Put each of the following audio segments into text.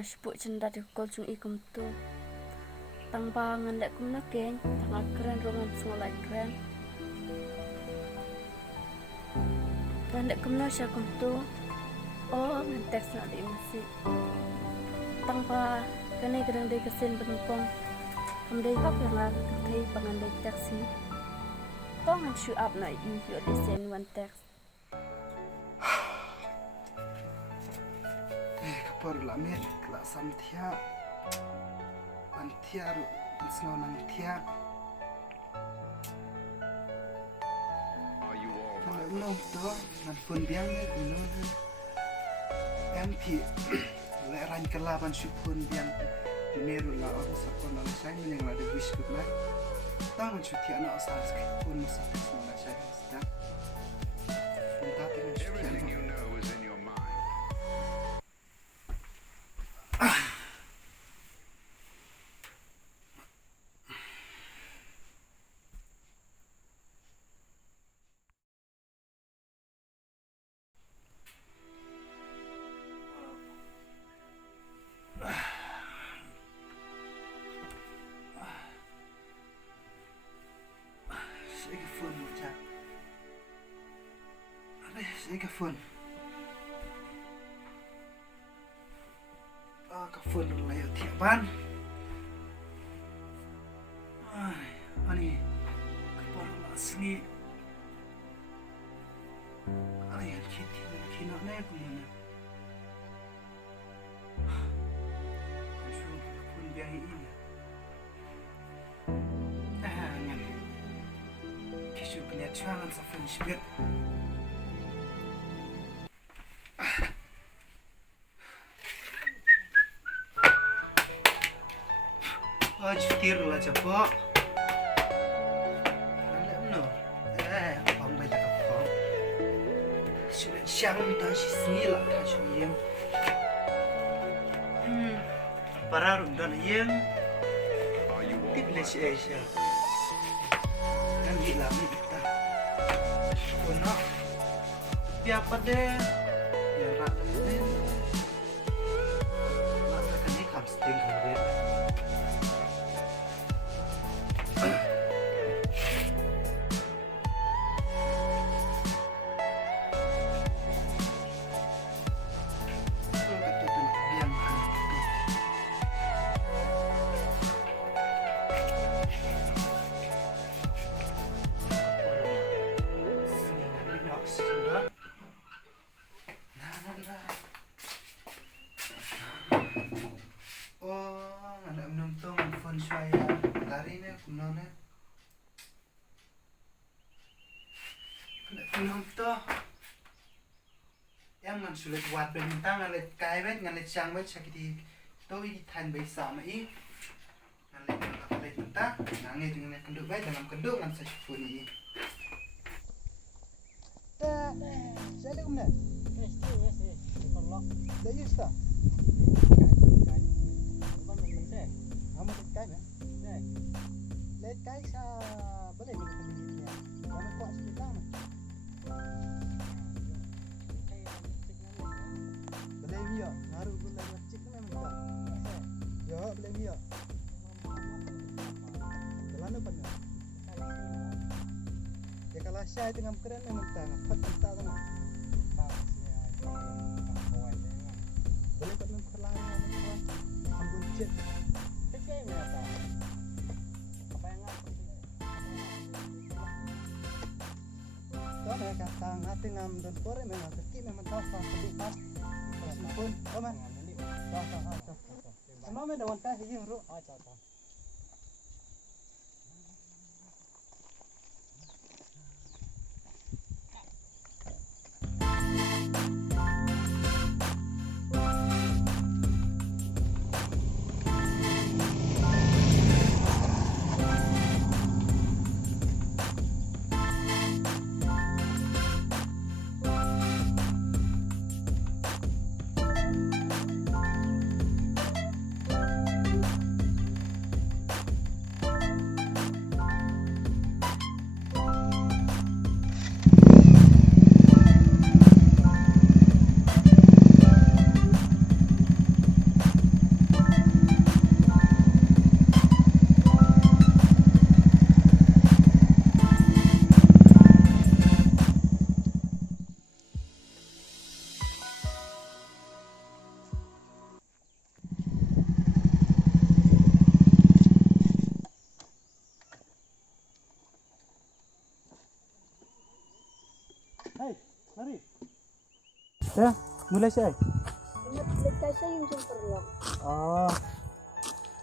ngasipuk cendat kol chung ikum tu. Tang bangan lek kum na keng, tang akran rongan semua kran. Dan lek kum na sya kum tu. Oh, ngan teks na di masih. Tang pa kanai kadang dei kesen benpong. Kum dei hok yang la thei pangan dei taxi. Tong ngan shoot up na you di send one text. Kapor lamit kelas antia snow nantia. Kalau nom tu ngan phun biang ni MP leran kelaban syukun biang meru la orang sakon la saya yang la de wish good night. Tangan cuti anak asal sekali pun masa semua saya sedang. Entah dengan cuti anak. Saya phone. Phone dulu ya tiapan. Ani kepala asli. Ani kina na aku mana. Aku phone dia ini. Ngani. Kisu punya challenge sa phone sibet. Cutir lah cepok. Mana no? Pang baca kapal. Sudah siang dah sini lah dah yang. Para rundan yang. Tip les Asia. Kan gila kita. Kono. Siapa deh? Yang rak deh. Masa kan ni kamsting kan. Yang man sulit buat bentang ngalet kaiwet ngalet sangwet sakiti toi tan bai sama i ngalet bentang ngange dengan kenduk bai dalam kenduk ngan sipun i saya kumna yes perlok dah yes ta kamu kai na let kai sa boleh ni kita kamu kuat sikit lah Belemia, naruh gula cik mana minta? Ya, belemia. Kelana mana? Ya kalau saya dengan keren memang tak, apa tak sama. Boleh kat dalam kelana macam ambun cik. Cik ni apa? Apa yang apa? Tahu mereka tang hati ngam dan kore memang kecil memang tahu sedih pas. Pun, mana? Semua mana wanita hijau ru? Dah, mulai saya. Dekat saya yang jumpa lah. Oh.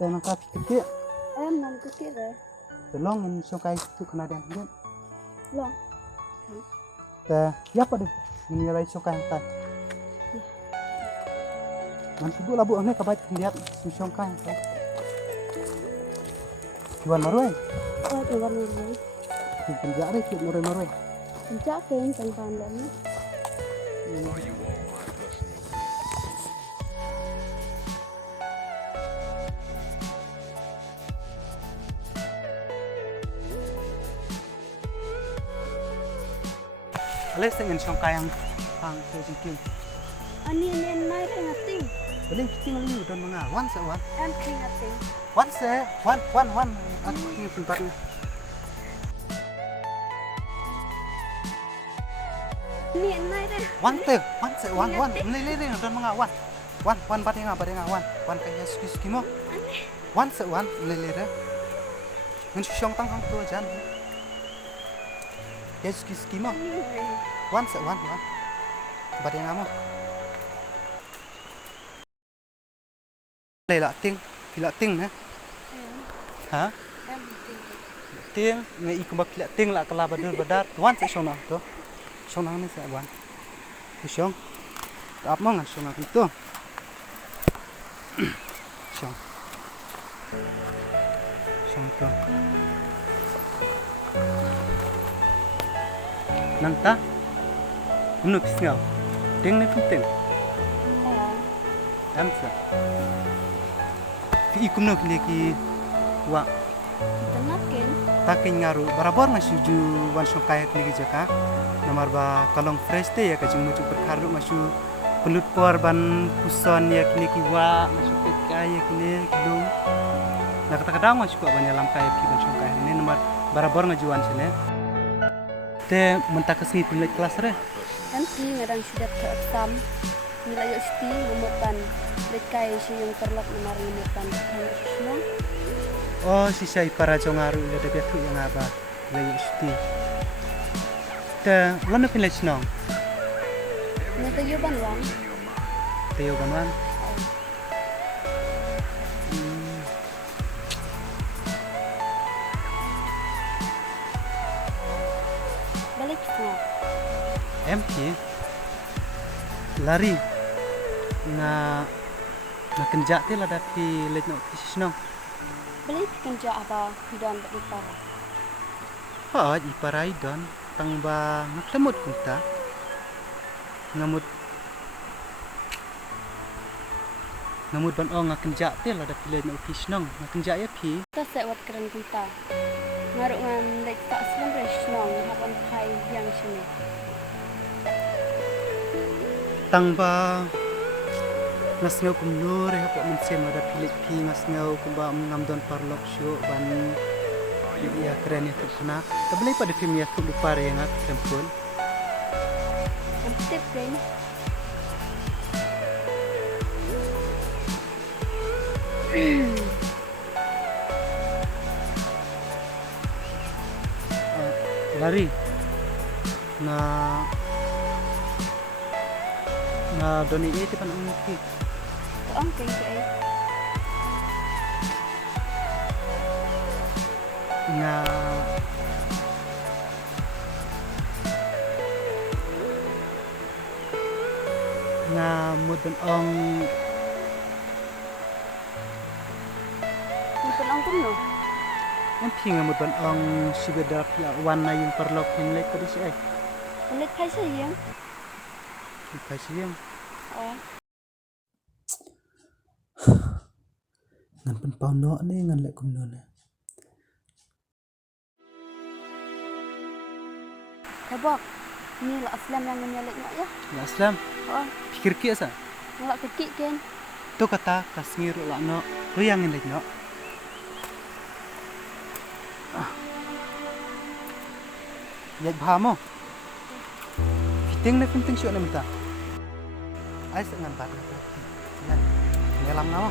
Saya nak kecil. Nan kecil dah. Tolong yang sukai itu kena dia ni. Long. Ya apa deh? Menilai sukai apa? Man sibuk labu ni kabat lihat sukai apa? Tuan marui. Oh, tuan marui. Penjak deh, cik marui. Penjak kan tanpa anda ni. Alas dengan sukai yang hang terjengkel. Ani naik ngating. Boleh kita lagi dan menga. Wan sewan. Ngating. Wan. Aku ni tempat ni. Ni naik dah. Wan. Lele dan menga wan. Wan badinga wan kaya suki mo. Wan sewan lele dah. Ngan syong tang hang tu jan. Ya suki mo. Wan. Badinga mo. Đây là tiếng nè hả tiếng ngày ikut bak tiếng là kalau badar wan sẽ sona tu sona ni sẽ wan tu song apa mangan sona tu song tu nang ta menuk singau tiếng ni penting em sẽ ikum nak lagi wa Tenakin. takin ngaru barabar masih ju wan sokai lagi jaka nomor ba kalong fresh te ya kajing mucu berkaru masih pelut por ban puson ya kini kiwa masih petka ya kini kidung nak kadang masih kok banyak lam kaya ki ban sokai ini nomor barabar ngajuan sini te mentak kesini pemilik kelas re Nanti ngadang sudah terekam. Nilai yusti memutan dekai si yang terlok nomor memutan semua. oh si sai para jongaru le de betu yang apa le yusti te lana pilih nong Nanti yuban wang. teo gaman Balik semua. MP lari na kenjak ti lah dapi let no kisno Balik kerja apa dan beripar. ha i parai don tang ba ngaklemut kunta ngamut ban ong kenjak ti lah dapi let no kisno kenjak ya pi Kita sewat keren kita. Ngaruk ngan lek tak sebelum resnong hapan kai yang sini. tang ba ngasngau kumnur ya pak mensen ada pilih pi ngasngau kumba ngamdon parlok syu ban ya keren ya terkena tabelai pada film ya tu lupa yang aku tempun Yang tip kan. lari na doni itu pan umki Tuang kan ke ai. na mudon ong Mungkin angkum no. MP ngamudon ong sibeda pia warna yung perlok yang lek tadi sih Balik kai sayang. kasih yang Oh. ngan pen pauno ni ngan lek kumno na Hebok. Ni lah aslam yang menyalek nak ya. ya aslam Oh. pikir ki asa Ngelak kekik kan. tu kata kasngir la no tu yang lek no ya bahamo fitting na penting syu na minta ai sengan pat na ngelam nama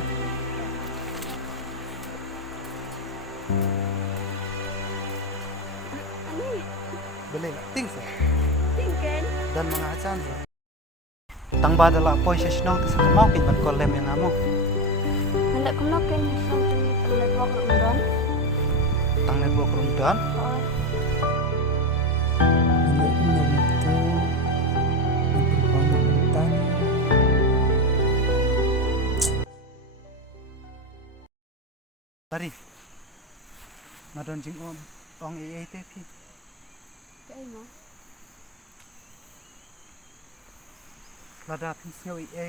Ani. boleh ting sa Ting kan. dan mengacan tang ba dala poi sesnong te sa mau kin ban kolem yang amo Hendak kumnokin sampai network Ramadan. tang network rumdan Oh, Lari. Madon jing ong e te pi. cái gì Lada pin snyo e.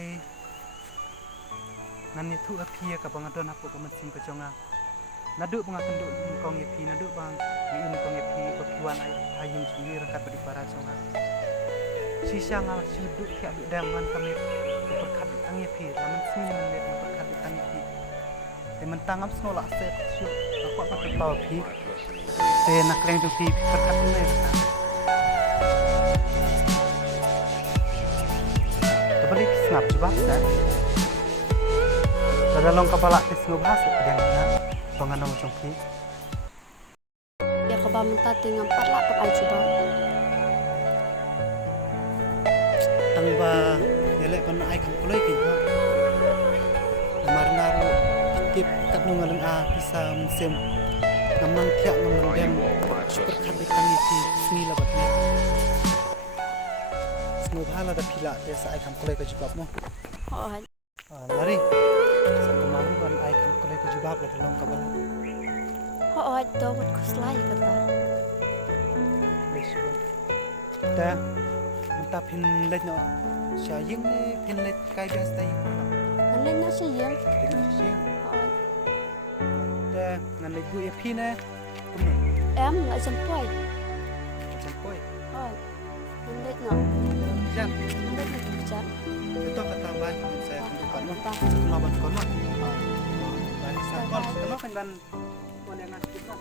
Nan ni thu a pi ka bang adon apu ka mesin ka jonga. Nadu bang akan du kong e pi nadu bang ni kong e pi ko piwan ai ayung sini rangkat badi para jonga. Sisa ngal sudu ki adu daman kami perkat tang e pi laman sini man me perkat tang e pi. Te mentangam snola set syu aku apa ketau pi. Te nak leng ju pi perkat ni ka. Balik snap coba kan ada long kepala tes ngobas ada mana penganong jongki ya kau minta tinggal 4 lah pakai coba. tangba yele pana ai kam kulai kin ha marnar tip kat nungalan a bisa mensem namang tiak namang dem super khadik tangi ti snila batne snobhala da pila desa ai kam kulai ka jibab mo Oh, lari sa kumalu ban ai kam kulai ka jibab la long kabala oh, itu buat kuslai kata. Lesun. Ta menta pin let no. Sya ying ne pin let kai bias ta ying na. Anda nasi yang. Pin sya. Oh, Ta ngan le gu e pin ne. Kum em nggak sampai. chan poi. Oh, anda nak. Jan. Anda nak bicara. Itu kata bai saya tunjukkan no. Apa? Lawan kono. Oh, Bai sa kon kono kan ban kon yang kita.